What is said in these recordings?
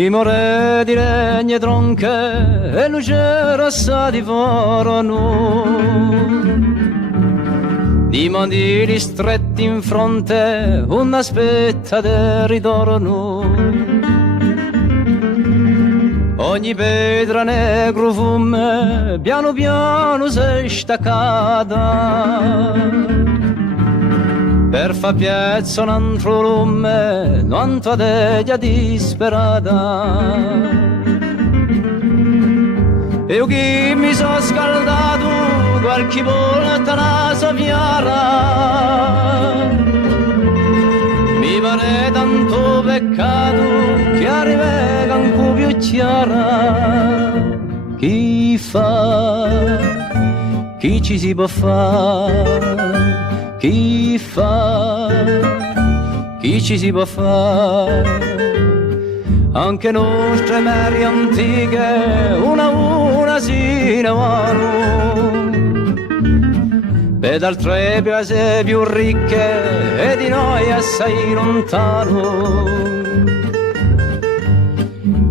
Dimore di legno e tronche e luce rossa di forno, di mandili stretti in fronte, un'aspetta del ritorno. Ogni pietra negro fume, piano piano si staccata, per fa piazza un altro lume, non tua disperata. Io che mi sono scaldato qualche volta naso piara, mi pare tanto peccato che arriva ancora più chiara. Chi fa, chi ci si può fare, chi fa, chi ci si può fare, anche nostre meri antiche, una si ne vanno, per altre piazze più ricche e di noi assai lontano.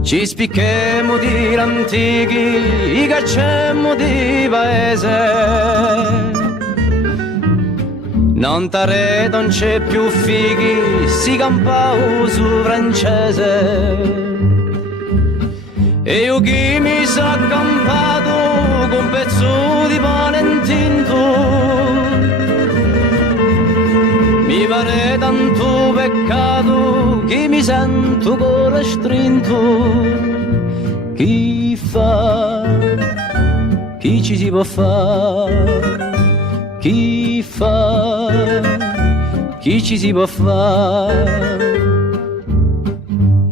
Ci spicchemmo di antichi, i cacciemmo di paese, non tare non c'è più fighi, si campa su francese. E io chi mi sono accampato con un pezzo di pane intinto, mi pare tanto peccato che mi sento cuore strinto. Chi fa, chi ci si può fare, chi fa, chi ci si può fare,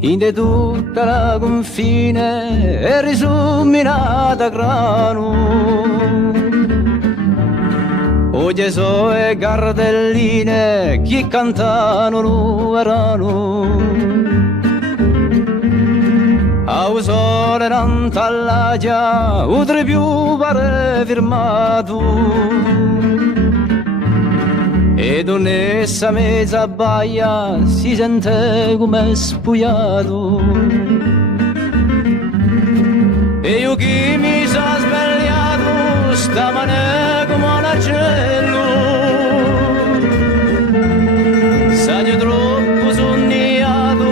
in tutta la confine è risuminata grano. Oggi so e gardelline chi cantano lo erano, a usare n'antallaggia utre più pare firmato, ed un'essa mezza baia si sente come spugliato. E io chi mi sono svegliato stamane come un acello, sagno troppo sonniato,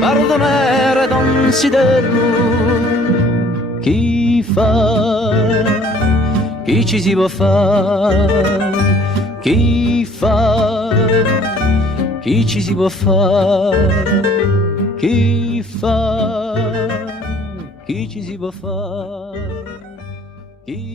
pardonare don sidello. Chi fa, chi ci si può fare, chi fa, chi ci si può fare, chi fa, chi ci si può fare, chi